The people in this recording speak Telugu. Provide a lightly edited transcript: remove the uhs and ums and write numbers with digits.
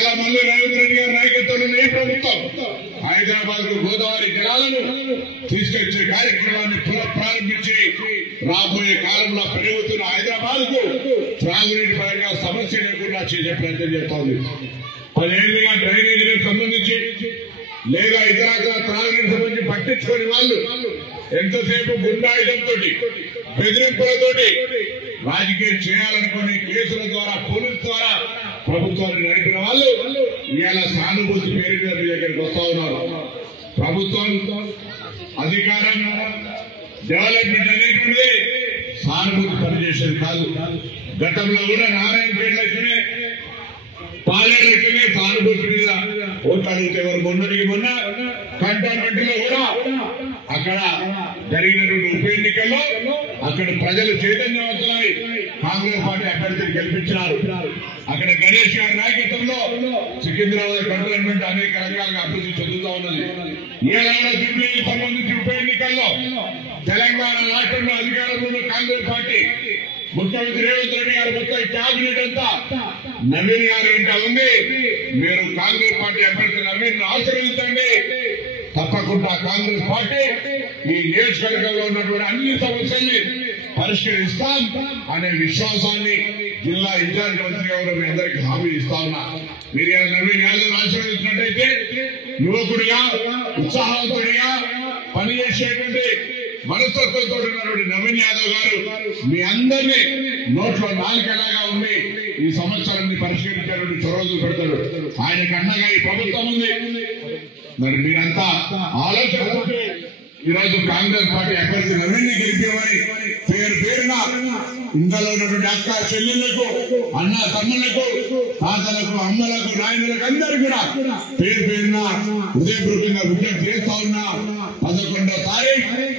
ఇలా మళ్ళీ రేవంత్ రెడ్డి గారి నాయకత్వంలో ఈ ప్రభుత్వం హైదరాబాద్ కు గోదావరి జలాలను తీసుకొచ్చే కార్యక్రమాన్ని పునఃప్రారంభించి రాబోయే కాలంలో పెరుగుతున్న హైదరాబాద్ కు త్రాగునీటి పరంగా సమస్య లేకుండా చేసే ప్రయత్నం చేస్తోంది. 10 ఏళ్లుగా డ్రైనేజీలకు సంబంధించి లేదా ఇతర త్రాగునీటికి సంబంధించి పట్టించుకుని వాళ్ళు ఎంతసేపు గుండాయుధంతో బెదిరింపులతోటి రాజకీయం చేయాలనుకుని కేసుల ద్వారా పోలీసు ద్వారా ప్రభుత్వాన్ని నడిపిన వాళ్ళు ఇవాళ సానుభూతి పేరు మీద మీ దగ్గరికి వస్తా ఉన్నారు. ప్రభుత్వం అధికారం డెవలప్మెంట్ అనేటువంటిది సానుభూతి పనిచేసేది కాదు. గతంలో కూడా నారాయణపేటలో పాలేరునే సానుభూతి మీద ఓట్లు అడిగితే మొన్నటికి మొన్న కంటోన్మెంట్ లో కూడా అక్కడ జరిగినటువంటి ఉప ఎన్నికల్లో అక్కడ ప్రజలు చైతన్యవంతులై కాంగ్రెస్ పార్టీ అభ్యర్థిని గెలిపించినారు. అక్కడ గణేష్ గారి నాయకత్వంలో సికింద్రాబాద్ కంటోన్మెంట్ అనేక రకాలుగా అభివృద్ధి చెందుతా ఉన్నది. ఏడాది సంబంధించి ఉప ఎన్నికల్లో తెలంగాణ రాష్ట్రంలో అధికారంలో ఉన్న కాంగ్రెస్ పార్టీ ముఖ్యమంత్రి రేవంత్ రెడ్డి గారు మొత్తం క్యాబినెట్ అంతా నవీన్ గారి ఇంట ఉంది. మీరు కాంగ్రెస్ పార్టీ అభ్యర్థి నవీన్ ఆశీర్వదించండి, తప్పకుండా కాంగ్రెస్ పార్టీ ఈ నియోజకవర్గంలో ఉన్నటువంటి అన్ని సమస్యల్ని పరిష్కరిస్తాం అనే విశ్వాసాన్ని జిల్లా ఇన్ఛార్జ్ మంత్రిగా కూడా మీ అందరికీ హామీ ఇస్తా ఉన్నా. మీరు నవీన్ యాదవ్ ఆశీర్వదించినట్టయితే యువకుడిగా ఉత్సాహవంతుడిగా పనిచేసేటువంటి మనస్తత్వంతో ఉన్నటువంటి నవీన్ యాదవ్ గారు మీ అందరినీ నోట్లో నాలుగేలాగా ఉండి ఈ సమస్యలన్నీ పరిష్కరించాలని చొరవ చూపెడతాడు. ఆయనకు అండగా ఈ ప్రభుత్వం ఉంది. మరి మీరంతా ఆలోచన ఈరోజు కాంగ్రెస్ పార్టీ అభ్యర్థి నవీన్ గెలిపేమని పేరు పేరున ఇందులో ఉన్నటువంటి అక్క చెల్లెళ్లకు అన్న తమ్ముళ్లకు తాతలకు అమ్మలకు నాయనులకు అందరికీ కూడా పేరు పేరున హృదయపూర్వకంగా విజ్ఞప్తి చేస్తా ఉన్నా. 11వ తారీఖు